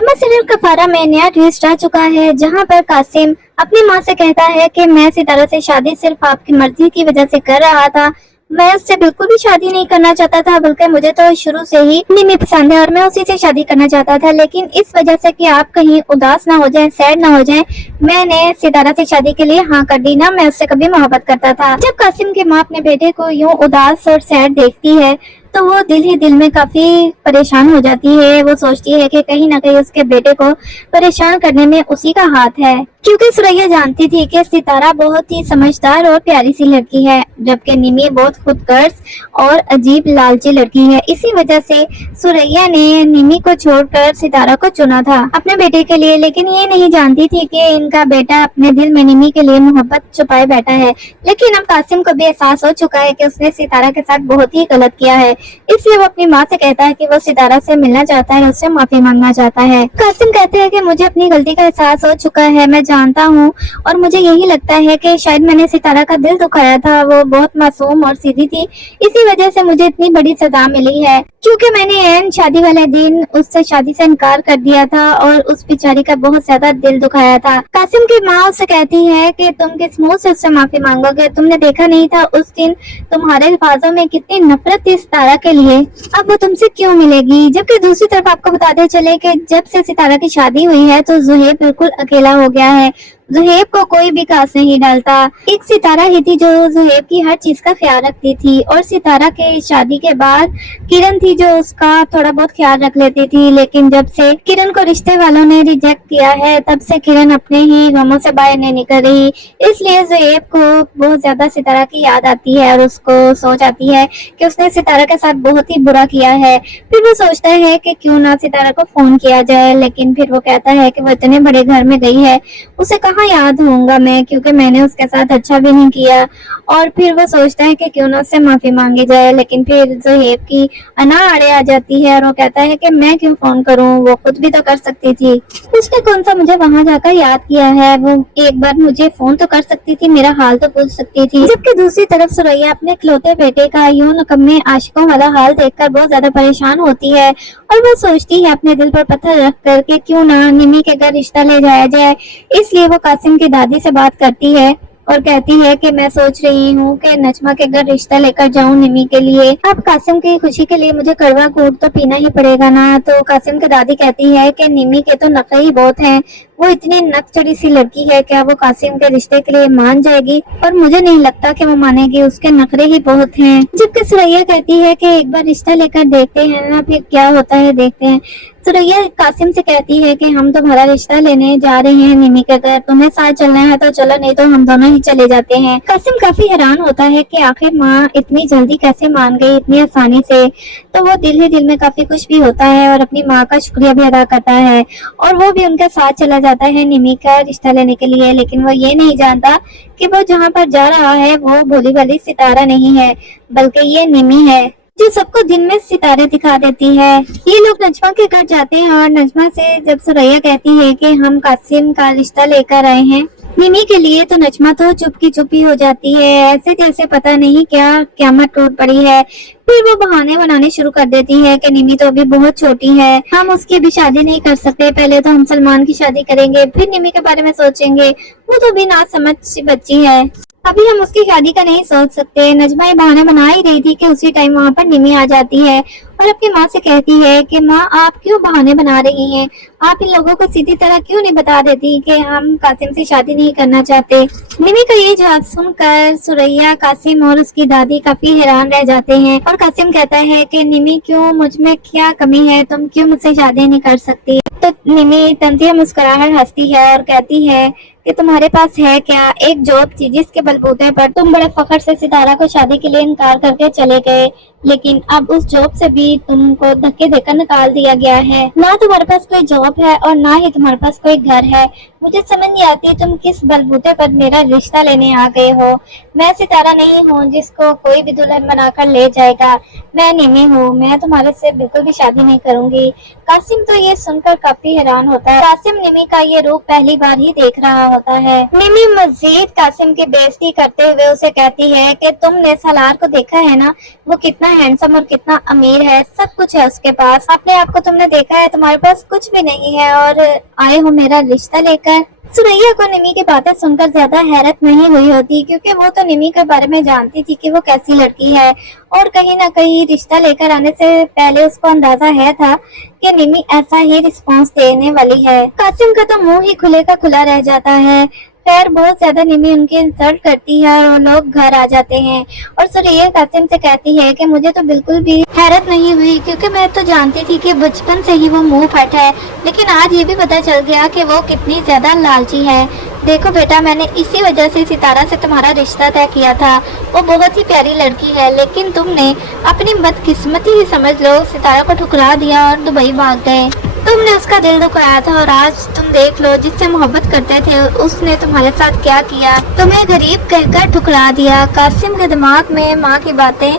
Drama serial कफारा में नया twist आ चुका है, जहां पर कासिम अपनी मां से कहता है कि मैं सितारा से शादी सिर्फ आपकी मर्जी की वजह से कर रहा था। मैं उससे बिल्कुल भी शादी नहीं करना चाहता था, बल्कि मुझे तो शुरू से ही निमी पसंद है और मैं उसी से शादी करना चाहता था। लेकिन इस वजह से कि आप कहीं उदास ना हो जाएं, सैड ना हो जाएं, मैंने सितारा से शादी के लिए हाँ कर दी ना। मैं उससे कभी मोहब्बत करता था। जब कासिम की माँ अपने बेटे को यूं उदास और सैड देखती है तो वो दिल ही दिल में काफी परेशान हो जाती है। वो सोचती है कि कहीं ना कहीं उसके बेटे को परेशान करने में उसी का हाथ है, क्योंकि सुरैया जानती थी कि सितारा बहुत ही समझदार और प्यारी सी लड़की है, जबकि निमी बहुत खुदगर्ज और अजीब लालची लड़की है। इसी वजह से सुरैया ने निमी को छोड़कर सितारा को चुना था अपने बेटे के लिए। लेकिन ये नहीं जानती थी कि इनका बेटा अपने दिल में निमी के लिए मोहब्बत छुपाए बैठा है। लेकिन अब कासिम को भी एहसास हो चुका है कि उसने सितारा के साथ बहुत ही गलत किया है, इसलिए वो अपनी माँ से कहता है कि वो सितारा से मिलना चाहता है, उससे माफी मांगना चाहता है। कासिम कहते हैं कि मुझे अपनी गलती का एहसास हो चुका है, मैं जानता हूँ और मुझे यही लगता है कि शायद मैंने सितारा का दिल दुखाया था। वो बहुत मासूम और सीधी थी, इसी वजह से मुझे इतनी बड़ी सजा मिली है, क्योंकि मैंने ऐन शादी वाले दिन उससे शादी से इनकार कर दिया था और उस बेचारी का बहुत ज्यादा दिल दुखाया था। कासिम की माँ उससे कहती है कि तुम किस मुंह से उससे माफी मांगोगे, तुमने देखा नहीं था उस दिन तुम्हारे अल्फाजों में कितनी नफरत थी सितारा के लिए, अब वो तुमसे क्यों मिलेगी। जबकि दूसरी तरफ आपको बताते चले कि जब से सितारा की शादी हुई है तो जुहेब बिल्कुल अकेला हो गया है। जुहेब को कोई भी खास नहीं डालता। एक सितारा ही थी जो जुहेब की हर चीज का ख्याल रखती थी, और सितारा के शादी के बाद किरण थी जो उसका थोड़ा बहुत ख्याल रख लेती थी। लेकिन जब से किरण को रिश्ते वालों ने रिजेक्ट किया है, तब से किरण अपने ही गमों से बाहर नहीं निकल रही। इसलिए जुहेब को बहुत ज्यादा सितारा की याद आती है और उसको सोच आती है कि उसने सितारा के साथ बहुत ही बुरा किया है। फिर वो सोचता है कि क्यों ना सितारा को फोन किया जाए, लेकिन फिर वो कहता है कि वो इतने बड़े घर में गई है, उसे कहाँ याद होऊंगा मैं, क्योंकि मैंने उसके साथ अच्छा भी नहीं किया। और फिर वो सोचता है कि क्यों ना उससे माफी मांगी जाए, लेकिन फिर जुहेब की अना आड़े आ जाती है और वो कहता है कि मैं क्यों फोन करूं, वो खुद भी तो कर सकती थी। उसने कौन सा मुझे वहां जाकर याद किया है, वो एक बार मुझे फोन तो कर सकती थी, मेरा हाल तो पूछ सकती थी। जबकि दूसरी तरफ सुरैया अपने इकलौते बेटे का यूं निकम्मे आशिकों वाला हाल देखकर बहुत ज्यादा परेशान होती है और वो सोचती है अपने दिल पर पत्थर रख कर के क्यों ना निमी के घर रिश्ता ले जाया जाए। इसलिए वो कासिम की दादी से बात करती है और कहती है कि मैं सोच रही हूँ कि नजमा के घर रिश्ता लेकर जाऊँ निमी के लिए। अब कासिम की खुशी के लिए मुझे कड़वा घूंट तो पीना ही पड़ेगा ना। तो कासिम की दादी कहती है कि निमी के तो नखरे ही बहुत हैं, वो इतनी नकचड़ी सी लड़की है, क्या वो कासिम के रिश्ते के लिए मान जाएगी? और मुझे नहीं लगता कि वो मानेगी, उसके नखरे ही बहुत हैं। जबकि सुरैया कहती है कि एक बार रिश्ता लेकर देखते हैं ना, फिर क्या होता है देखते हैं। सुरैया कासिम से कहती है कि हम तुम्हारा रिश्ता लेने जा रहे हैं निमी के घर, तुम्हें साथ चलना है तो चलो, नहीं तो हम दोनों ही चले जाते हैं। कासिम काफी हैरान होता है कि आखिर माँ इतनी जल्दी कैसे मान गई, इतनी आसानी से। तो वो दिल ही दिल में काफी खुश भी होता है और अपनी माँ का शुक्रिया भी अदा करता है और वो भी उनके साथ चला जाता है निमी का रिश्ता लेने के लिए। लेकिन वो ये नहीं जानता कि वो जहाँ पर जा रहा है वो भोली भाली सितारा नहीं है, बल्कि ये निमी है जो सबको दिन में सितारे दिखा देती है। ये लोग नजमा के घर जाते हैं और नजमा से जब सुरैया कहती है कि हम कासिम का रिश्ता लेकर आए हैं निमी के लिए, तो नजमा तो चुपकी हो जाती है, ऐसे जैसे पता नहीं क्या क़यामत टूट पड़ी है। फिर वो बहाने बनाने शुरू कर देती है कि निमी तो अभी बहुत छोटी है, हम उसकी अभी शादी नहीं कर सकते, पहले तो हम सलमान की शादी करेंगे, फिर निमी के बारे में सोचेंगे, वो तो अभी ना समझ बच्ची है, अभी हम उसकी शादी का नहीं सोच सकते। नजमा ये बहाना बना ही रही थी कि उसी टाइम वहाँ पर निमी आ जाती है और अपनी माँ से कहती है कि माँ आप क्यों बहाने बना रही हैं, आप इन लोगों को सीधी तरह क्यों नहीं बता देती कि हम कासिम से शादी नहीं करना चाहते। निमी का ये जवाब सुनकर सुरैया, कासिम और उसकी दादी काफी हैरान रह जाते हैं और कासिम कहता है कि निमी क्यों, मुझ में क्या कमी है, तुम क्यों मुझसे शादी नहीं कर सकती। तो निमी तंजिया मुस्कुराहट हंसती है और कहती है कि तुम्हारे पास है क्या, एक जॉब थी जिसके बलबूते पर तुम बड़े फख्र से सितारा को शादी के लिए इनकार करके चले गए, लेकिन अब उस जॉब से भी तुमको धक्के देकर निकाल दिया गया है। ना तुम्हारे पास कोई जॉब है और ना ही तुम्हारे पास कोई घर है, मुझे समझ नहीं आती तुम किस बलबूते पर मेरा रिश्ता लेने आ गए हो। मैं सितारा नहीं हूँ जिसको कोई भी दुल्हन बनाकर ले जाएगा। मैं निमी हूँ, मैं तुम्हारे से बिल्कुल भी शादी नहीं करूंगी। कासिम तो ये सुनकर काफी हैरान होता है। कासिम निमी का ये रूप पहली बार ही देख रहा होता है। निमी मजीद कासिम की बेइज्जती करते हुए उसे कहती है कि तुमने सलार को देखा है ना, वो कितना हैंडसम और कितना अमीर है, सब कुछ है उसके पास। अपने आप को तुमने देखा है, तुम्हारे पास कुछ भी नहीं है और आए हो मेरा रिश्ता लेकर। सुरैया को निमी की बातें सुनकर ज्यादा हैरत नहीं हुई होती, क्योंकि वो तो निमी के बारे में जानती थी कि वो कैसी लड़की है और कहीं ना कहीं रिश्ता लेकर आने से पहले उसको अंदाजा है था कि निमी ऐसा ही रिस्पांस देने वाली है। कासिम का तो मुंह ही खुले का खुला रह जाता है। खैर बहुत ज्यादा निमी उनकी इंसल्ट करती है और लोग घर आ जाते हैं और सुरैया कासिम से कहती है कि मुझे तो बिल्कुल भी हैरत नहीं हुई, क्योंकि मैं तो जानती थी कि बचपन से ही वो मुंह फट है, लेकिन आज ये भी पता चल गया कि वो कितनी ज्यादा लालची है। देखो बेटा, मैंने इसी वजह से सितारा से तुम्हारा रिश्ता तय किया था। वो बहुत ही प्यारी लड़की है, लेकिन तुमने अपनी बदकिस्मती ही समझ लो, सितारा को ठुकरा दिया और दुबई भाग गए। तुमने उसका दिल दुखाया था और आज तुम देख लो, जिससे मोहब्बत करते थे उसने तुम्हारे साथ क्या किया, तुम्हें गरीब कहकर ठुकरा दिया। कासिम के दिमाग में माँ की बातें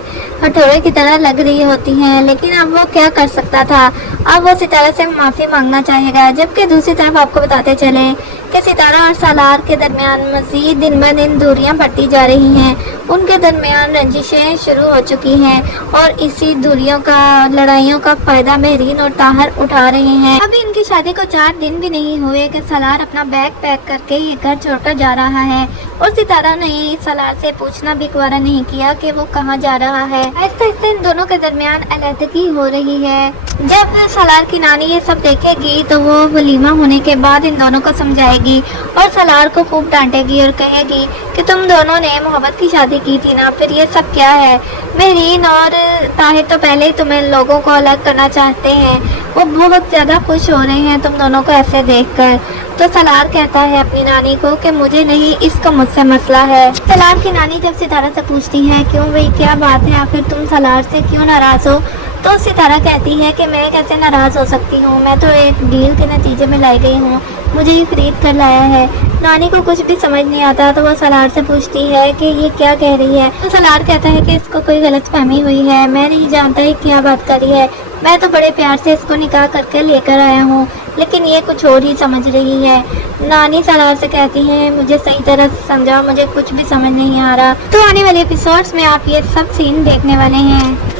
हथौड़े की तरह लग रही होती हैं, लेकिन अब वो क्या कर सकता था। अब वो सितारा से माफी मांगना चाहेगा, जबकि दूसरी तरफ आपको बताते चले कि सितारा और सालार के दरमियान मजीद दिन ब दिन दूरियां बढ़ती जा रही हैं। उनके दरमियान रंजिशें शुरू हो चुकी हैं और इसी दूरियों का, लड़ाइयों का फायदा महरीन और ताहर उठा रहे हैं। अभी इनकी शादी को 4 दिन भी नहीं हुए कि सालार अपना बैग पैक करके ये घर छोड़कर जा रहा है और सितारा ने सालार से पूछना भी गवारा नहीं किया कि वो कहाँ जा रहा है। आहिस्ता आहिस्ता इन दोनों के दरमियान अलहदगी हो रही है। जब सालार की नानी ये सब देखेगी तो वो वलीमा होने के बाद इन दोनों को समझाएगी और सालार को खूब डांटेगी और कहेगी कि तुम दोनों ने मोहब्बत की शादी की थी ना, फिर ये सब क्या है। महरीन और ताहिर तो पहले ही तुम्हें लोगों को अलग करना चाहते हैं, वो बहुत ज्यादा खुश हो रहे हैं तुम दोनों को ऐसे देखकर। तो सलार कहता है अपनी नानी को कि मुझे नहीं, इसका मुझसे मसला है। सलार की नानी जब सितारा से पूछती है क्यों भाई क्या बात है, आखिर तुम सलार से क्यों नाराज हो, तो सितारा कहती है कि मैं कैसे नाराज हो सकती हूँ, मैं तो एक डील के नतीजे में लाई गई हूँ, मुझे ये खरीद कर लाया है। नानी को कुछ भी समझ नहीं आता तो वो सलार से पूछती है कि ये क्या कह रही है। तो सलार कहता है कि इसको कोई गलतफहमी हुई है, मैं नहीं जानता ये क्या बात कर रही है, मैं तो बड़े प्यार से इसको निकाह करके लेकर आया हूँ, लेकिन ये कुछ और ही समझ रही है। नानी सलार से कहती है मुझे सही तरह से समझाओ, मुझे कुछ भी समझ नहीं आ रहा। तो आने वाले एपिसोड्स में आप ये सब सीन देखने वाले हैं।